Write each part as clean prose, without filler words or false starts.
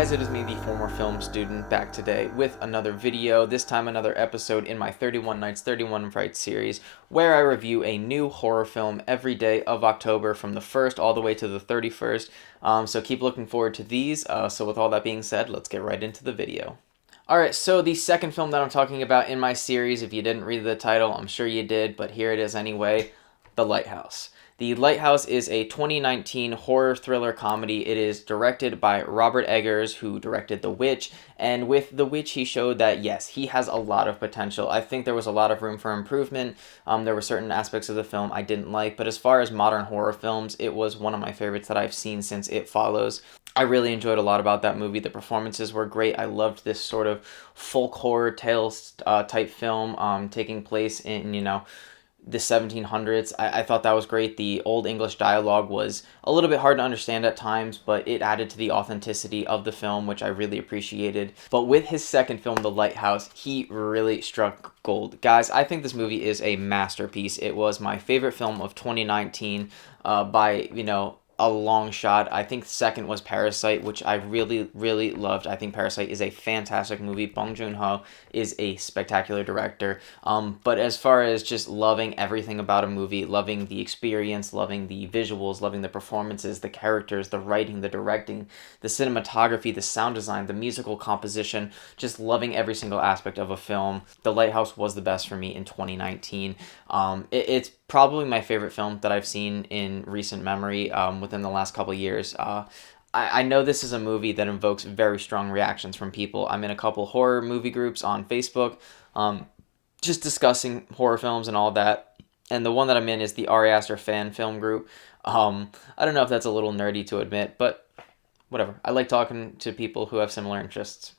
guys, it is me, the former film student, back today with another video, this time another episode in my 31 Nights, 31 Frights series, where I review a new horror film every day of October from the 1st all the way to the 31st, so keep looking forward to these. So with all that being said, let's get right into the video. Alright, so the second film that I'm talking about in my series, if you didn't read the title, I'm sure you did, but here it is anyway, The Lighthouse. The Lighthouse is a 2019 horror thriller comedy. It is directed by Robert Eggers, who directed The Witch, and with The Witch he showed that, yes, he has a lot of potential. I think there was a lot of room for improvement. There were certain aspects of the film I didn't like, but as far as modern horror films, it was one of my favorites that I've seen since It Follows. I really enjoyed a lot about that movie. The performances were great. I loved this sort of folk horror tales type film taking place in, the 1700s. I thought that was great. The Old English dialogue was a little bit hard to understand at times, but it added to the authenticity of the film, which I really appreciated. But with his second film, The Lighthouse, he really struck gold. Guys, I think this movie is a masterpiece. It was my favorite film of 2019 by, a long shot. I think second was Parasite, which I really, really loved. I think Parasite is a fantastic movie. Bong Joon-ho is a spectacular director. But as far as just loving everything about a movie, loving the experience, loving the visuals, loving the performances, the characters, the writing, the directing, the cinematography, the sound design, the musical composition, just loving every single aspect of a film, The Lighthouse was the best for me in 2019. It's probably my favorite film that I've seen in recent memory within the last couple years. I know this is a movie that invokes very strong reactions from people. I'm in a couple horror movie groups on Facebook, just discussing horror films and all that. And the one that I'm in is the Ari Aster fan film group. I don't know if that's a little nerdy to admit, but whatever. I like talking to people who have similar interests.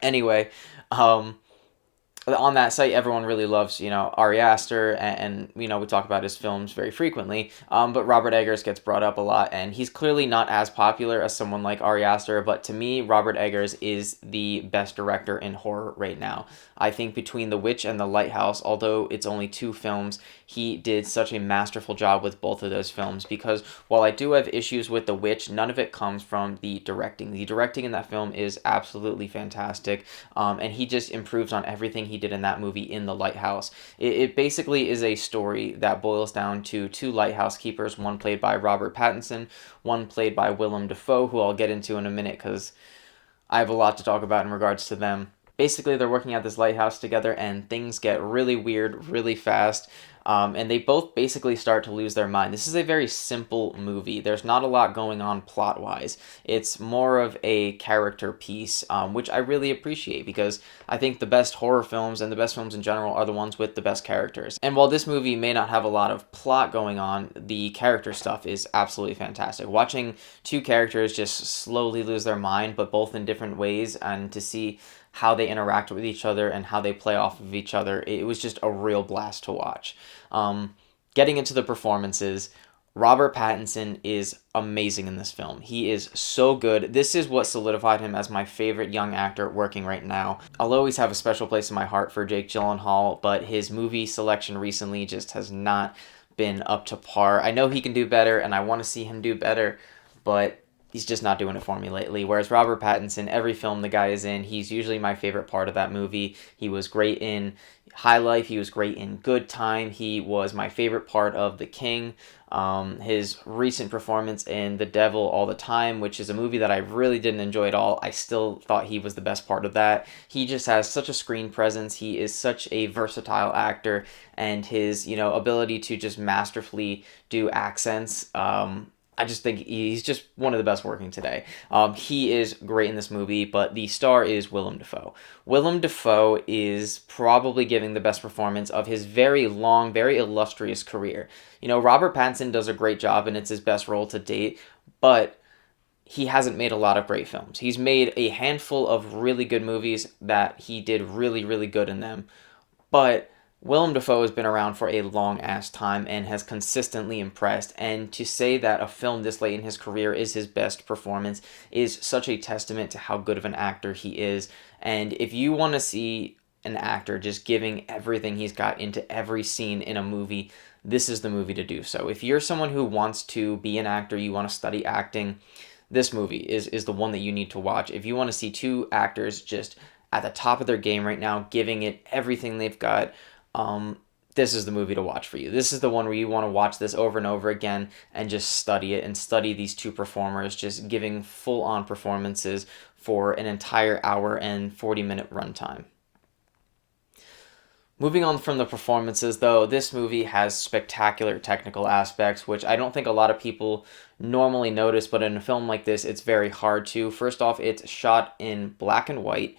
Anyway, on that site, everyone really loves, Ari Aster, and we talk about his films very frequently. But Robert Eggers gets brought up a lot, and he's clearly not as popular as someone like Ari Aster. But to me, Robert Eggers is the best director in horror right now. I think between The Witch and The Lighthouse, although it's only two films, he did such a masterful job with both of those films. Because while I do have issues with The Witch, none of it comes from the directing. The directing in that film is absolutely fantastic, and he just improves on everything he did in that movie in The Lighthouse. It basically is a story that boils down to two lighthouse keepers, one played by Robert Pattinson, one played by Willem Dafoe, who I'll get into in a minute because I have a lot to talk about in regards to them. Basically, they're working at this lighthouse together, and things get really weird really fast. And they both basically start to lose their mind. This is a very simple movie. There's not a lot going on plot-wise. It's more of a character piece, which I really appreciate because I think the best horror films and the best films in general are the ones with the best characters. And while this movie may not have a lot of plot going on, the character stuff is absolutely fantastic. Watching two characters just slowly lose their mind, but both in different ways, and to see how they interact with each other and how they play off of each other, it was just a real blast to watch. Getting into the performances, Robert Pattinson is amazing in this film. He is so good. This is what solidified him as my favorite young actor working right now. I'll always have a special place in my heart for Jake Gyllenhaal, but his movie selection recently just has not been up to par. I know he can do better, and I want to see him do better, but he's just not doing it for me lately. Whereas Robert Pattinson, every film the guy is in, he's usually my favorite part of that movie. He was great in High Life. He was great in Good Time. He was my favorite part of The King. His recent performance in The Devil All the Time, which is a movie that I really didn't enjoy at all, I still thought he was the best part of that. He just has such a screen presence. He is such a versatile actor, and his, ability to just masterfully do accents, I just think he's just one of the best working today. He is great in this movie, but the star is Willem Dafoe. Willem Dafoe is probably giving the best performance of his very long, very illustrious career. Robert Pattinson does a great job, and it's his best role to date, but he hasn't made a lot of great films. He's made a handful of really good movies that he did really, really good in them, but Willem Dafoe has been around for a long ass time and has consistently impressed, and to say that a film this late in his career is his best performance is such a testament to how good of an actor he is. And if you want to see an actor just giving everything he's got into every scene in a movie, this is the movie to do so. If you're someone who wants to be an actor, you want to study acting, this movie is the one that you need to watch. If you want to see two actors just at the top of their game right now, giving it everything they've got, um, this is the movie to watch for you. This is the one where you want to watch this over and over again and just study it and study these two performers just giving full on performances for an entire hour and 40-minute runtime. Moving on from the performances, though, this movie has spectacular technical aspects, which I don't think a lot of people normally notice, but in a film like this, it's very hard to. First off, it's shot in black and white,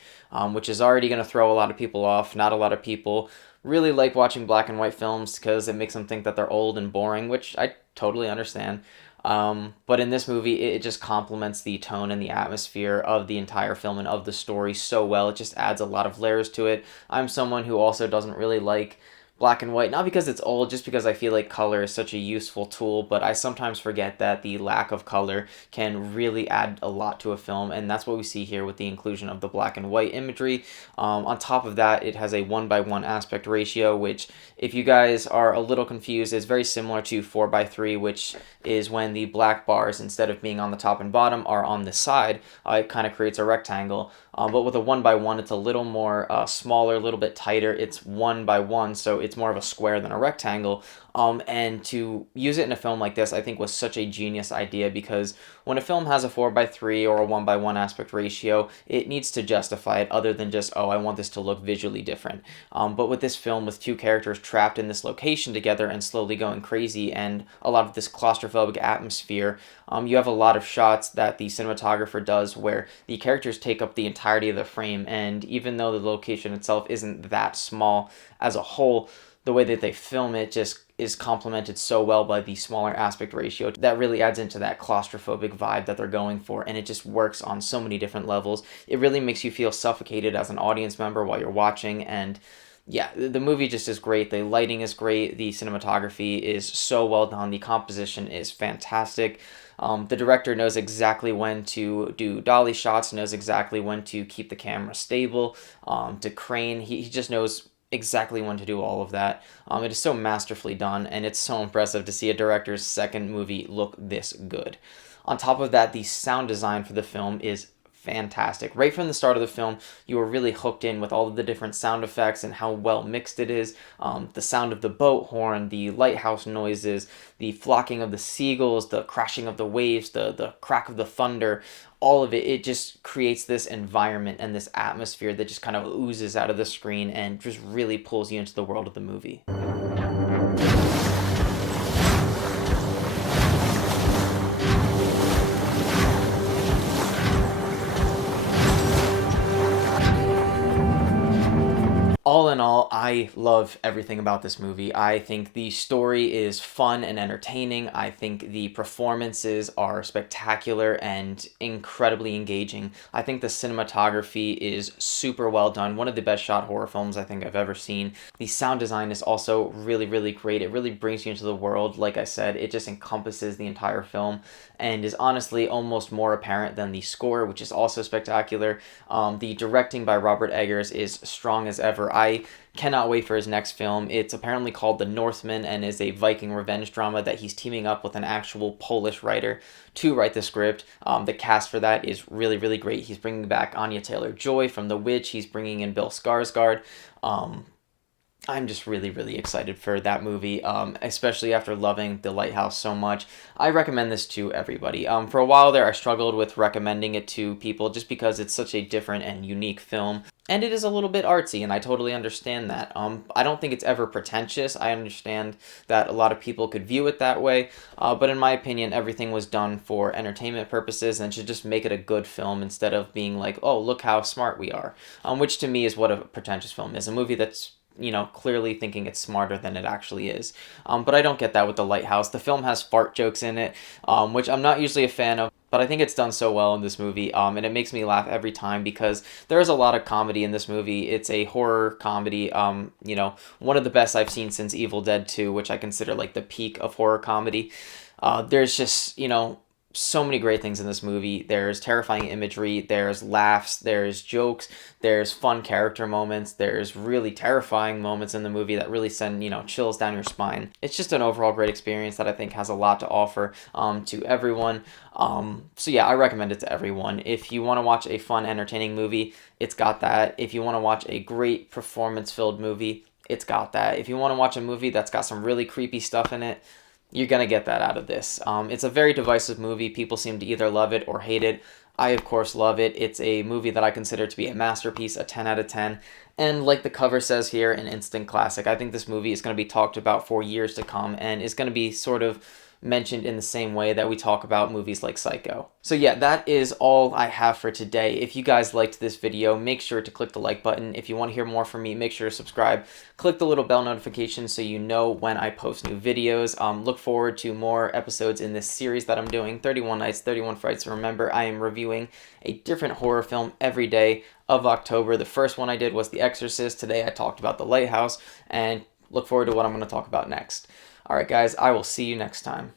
which is already going to throw a lot of people off. Not a lot of people really like watching black and white films because it makes them think that they're old and boring, which I totally understand. But in this movie, it just complements the tone and the atmosphere of the entire film and of the story so well. It just adds a lot of layers to it. I'm someone who also doesn't really like black and white, not because it's old, just because I feel like color is such a useful tool, but I sometimes forget that the lack of color can really add a lot to a film, and that's what we see here with the inclusion of the black and white imagery. On top of that, it has a 1:1 aspect ratio, which, if you guys are a little confused, is very similar to 4:3, which is when the black bars, instead of being on the top and bottom, are on the side. It kind of creates a rectangle. But with a 1:1, it's a little more smaller, a little bit tighter. It's 1:1, so it's more of a square than a rectangle. And to use it in a film like this, I think was such a genius idea, because when a film has a 4:3 or a 1:1 aspect ratio, it needs to justify it other than just, oh, I want this to look visually different. But with this film, with two characters trapped in this location together and slowly going crazy, and a lot of this claustrophobic atmosphere, you have a lot of shots that the cinematographer does where the characters take up the entirety of the frame, and even though the location itself isn't that small as a whole, the way that they film it just is complemented so well by the smaller aspect ratio that really adds into that claustrophobic vibe that they're going for, and it just works on so many different levels. It really makes you feel suffocated as an audience member while you're watching, and yeah, the movie just is great. The lighting is great. The cinematography is so well done. The composition is fantastic. The director knows exactly when to do dolly shots, knows exactly when to keep the camera stable, to crane. He just knows exactly when to do all of that. It is so masterfully done, and it's so impressive to see a director's second movie look this good. On top of that, the sound design for the film is fantastic. Right from the start of the film, you are really hooked in with all of the different sound effects and how well mixed it is. The sound of the boat horn, the lighthouse noises, the flocking of the seagulls, the crashing of the waves, the crack of the thunder, all of it, it just creates this environment and this atmosphere that just kind of oozes out of the screen and just really pulls you into the world of the movie. All in all, I love everything about this movie. I think the story is fun and entertaining. I think the performances are spectacular and incredibly engaging. I think the cinematography is super well done. One of the best shot horror films I think I've ever seen. The sound design is also really, really great. It really brings you into the world. Like I said, it just encompasses the entire film and is honestly almost more apparent than the score, which is also spectacular. The directing by Robert Eggers is strong as ever. I cannot wait for his next film. It's apparently called The Northman and is a Viking revenge drama that he's teaming up with an actual Polish writer to write the script. The cast for that is really, really great. He's bringing back Anya Taylor-Joy from The Witch. He's bringing in Bill Skarsgård. I'm just really, really excited for that movie, especially after loving The Lighthouse so much. I recommend this to everybody. For a while there, I struggled with recommending it to people just because it's such a different and unique film. And it is a little bit artsy, and I totally understand that. I don't think it's ever pretentious. I understand that a lot of people could view it that way. But in my opinion, everything was done for entertainment purposes and should just make it a good film instead of being like, oh, look how smart we are. Which to me is what a pretentious film is. A movie that's clearly thinking it's smarter than it actually is. But I don't get that with The Lighthouse. The film has fart jokes in it, which I'm not usually a fan of, but I think it's done so well in this movie, and it makes me laugh every time because there's a lot of comedy in this movie. It's a horror comedy, one of the best I've seen since Evil Dead 2, which I consider like the peak of horror comedy. There's just, so many great things in this movie. There's terrifying imagery, there's laughs, there's jokes, there's fun character moments, there's really terrifying moments in the movie that really send, chills down your spine. It's just an overall great experience that I think has a lot to offer to everyone. So yeah, I recommend it to everyone. If you want to watch a fun, entertaining movie, it's got that. If you want to watch a great performance-filled movie, it's got that. If you want to watch a movie that's got some really creepy stuff in it, you're gonna get that out of this. It's a very divisive movie. People seem to either love it or hate it. I, of course, love it. It's a movie that I consider to be a masterpiece, a 10 out of 10. And like the cover says here, an instant classic. I think this movie is going to be talked about for years to come and is going to be sort of mentioned in the same way that we talk about movies like Psycho. So yeah, that is all I have for today. If you guys liked this video, make sure to click the like button. If you want to hear more from me, make sure to subscribe. Click the little bell notification so you know when I post new videos. Look forward to more episodes in this series that I'm doing, 31 Nights, 31 Frights. Remember, I am reviewing a different horror film every day of October. The first one I did was The Exorcist. Today I talked about The Lighthouse, and look forward to what I'm going to talk about next. All right, guys, I will see you next time.